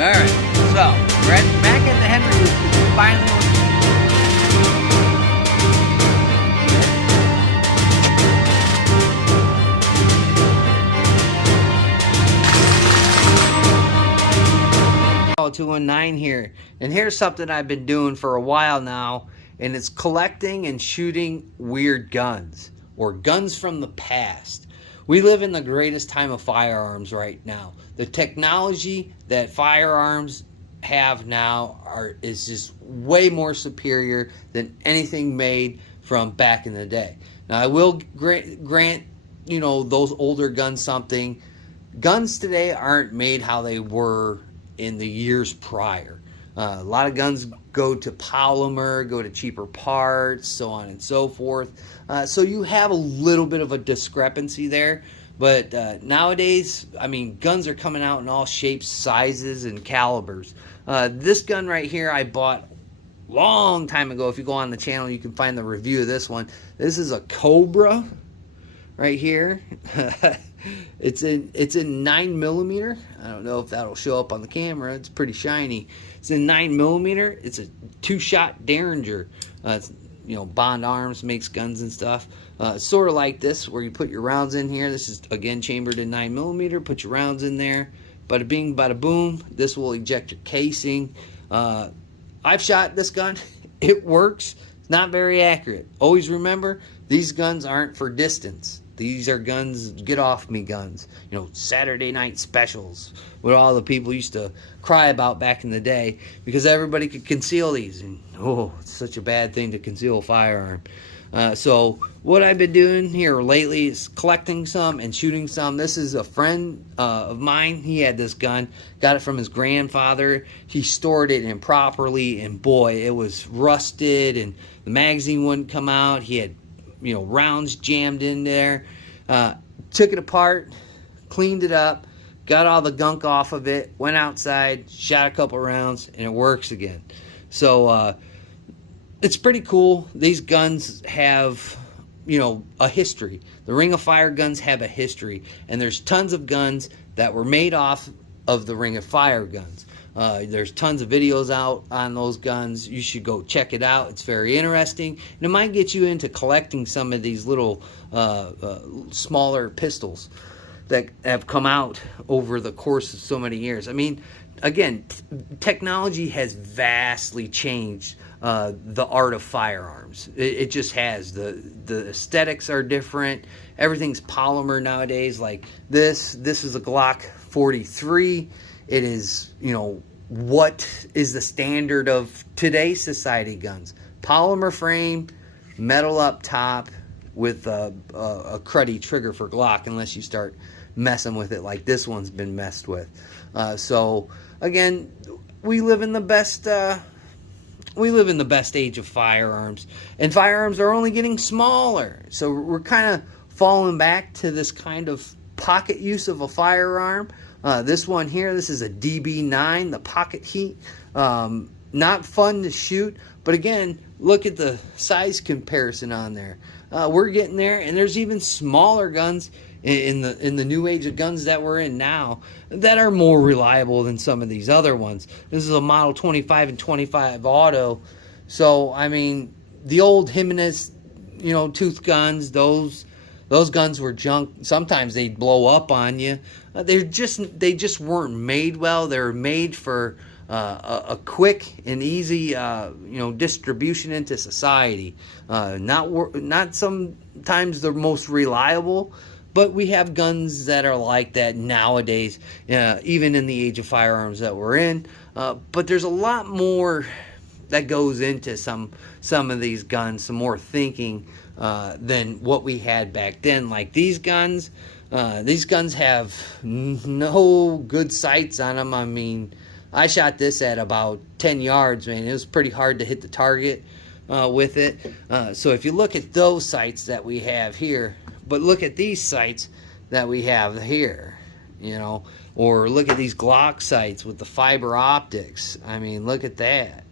Alright, so we're back at the Henry Roof. Finally, oh, 219 here, and here's something I've been doing for a while now, and it's collecting and shooting weird guns or guns from the past. We live in the greatest time of firearms right now. The technology that firearms have now is just way more superior than anything made from back in the day. Now, I will grant those older guns something. Guns today aren't made how they were in the years prior. A lot of guns go to polymer, go to cheaper parts, so on and so forth. So you have a little bit of a discrepancy there. But nowadays, I mean, guns are coming out in all shapes, sizes, and calibers. This gun right here I bought a long time ago. If you go on the channel, you can find the review of this one. This is a Cobra right here. It's in 9mm. I don't know if that'll show up on the camera. It's pretty shiny. It's in 9mm. It's a 2-shot Derringer. It's, Bond Arms makes guns and stuff. Sort of like this, where you put your rounds in here. This is again chambered in 9mm. Put your rounds in there. Bada bing, bada boom. This will eject your casing. I've shot this gun. It works. It's not very accurate. Always remember, these guns aren't for distance. These are guns, get off me guns. Saturday night specials. What all the people used to cry about back in the day, because everybody could conceal these. And it's such a bad thing to conceal a firearm. So what I've been doing here lately is collecting some and shooting some. This is a friend of mine. He had this gun, got it from his grandfather. He stored it improperly, and boy, it was rusted, and the magazine wouldn't come out. He had rounds jammed in there. Took it apart, cleaned it up, got all the gunk off of it, went outside, shot a couple rounds, and it works again. So it's pretty cool. These guns have a history. The Ring of Fire guns have a history, and there's tons of guns that were made off of the Ring of Fire guns. There's tons of videos out on those guns. You should go check it out. It's very interesting, and it might get you into collecting some of these little smaller pistols that have come out over the course of so many years. I mean, again, technology has vastly changed the art of firearms. It just has. The aesthetics are different. Everything's polymer nowadays. Like this is a Glock 43. It is, what is the standard of today's society guns? Polymer frame, metal up top with a cruddy trigger for Glock, unless you start messing with it like this one's been messed with. So again, we live in the best age of firearms, and firearms are only getting smaller. So we're kind of falling back to this kind of pocket use of a firearm. This one here, this is a DB9, the pocket heat. Not fun to shoot, but again, look at the size comparison on there. We're getting there, and there's even smaller guns in the new age of guns that we're in now that are more reliable than some of these other ones. This is a Model 25 and 25 auto. So I mean, the old Jimenez, tooth guns, those guns were junk. Sometimes they'd blow up on you. They just weren't made well. They were made for a quick and easy distribution into society. Not sometimes the most reliable, but we have guns that are like that nowadays, even in the age of firearms that we're in. But there's a lot more that goes into some of these guns, some more thinking than what we had back then. Like these guns have no good sights on them. I mean, I shot this at about 10 yards, man. It was pretty hard to hit the target with it. So if you look at those sights that we have here, but look at these sights that we have here, or look at these Glock sights with the fiber optics. I mean, look at that.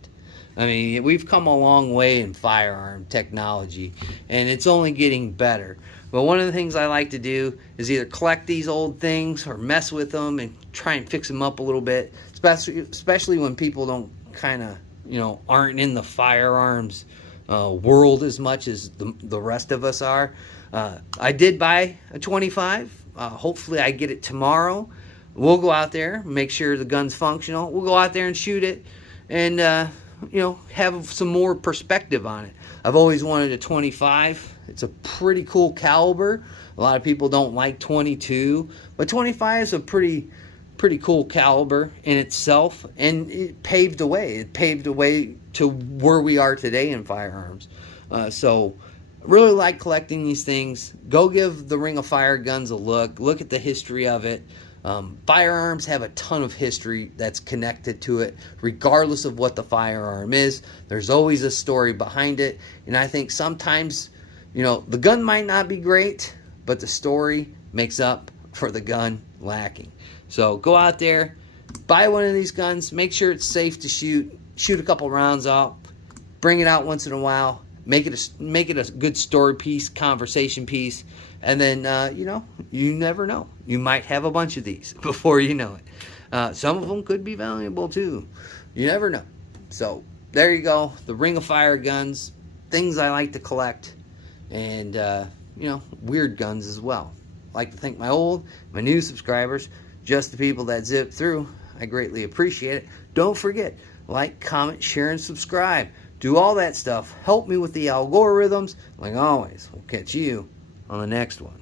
I mean, we've come a long way in firearm technology, and it's only getting better. But one of the things I like to do is either collect these old things or mess with them and try and fix them up a little bit especially when people don't kind of, you know, aren't in the firearms world as much as the rest of us are. I did buy a 25. Hopefully I get it tomorrow. We'll go out there, make sure the gun's functional. We'll go out there and shoot it, and you know, have some more perspective on it. I've always wanted a 25. It's a pretty cool caliber. A lot of people don't like 22, but 25 is a pretty cool caliber in itself, and it paved the way. It paved the way to where we are today in firearms. So really like collecting these things. Go give the Ring of Fire guns a look. Look at the history of it. Firearms have a ton of history that's connected to it, regardless of what the firearm is. There's always a story behind it, and I think sometimes, you know, the gun might not be great, but the story makes up for the gun lacking. So go out there, buy one of these guns, make sure it's safe to shoot a couple rounds out, bring it out once in a while, make it a good story piece, conversation piece, and then you know, you never know, you might have a bunch of these before you know it. Some of them could be valuable too. You never know. So there you go, the Ring of Fire guns, things I like to collect, and you know, weird guns as well. I'd like to thank my new subscribers, just the people that zip through. I greatly appreciate it. Don't forget, like, comment, share, and subscribe. Do all that stuff. Help me with the algorithms. Like always, we'll catch you on the next one.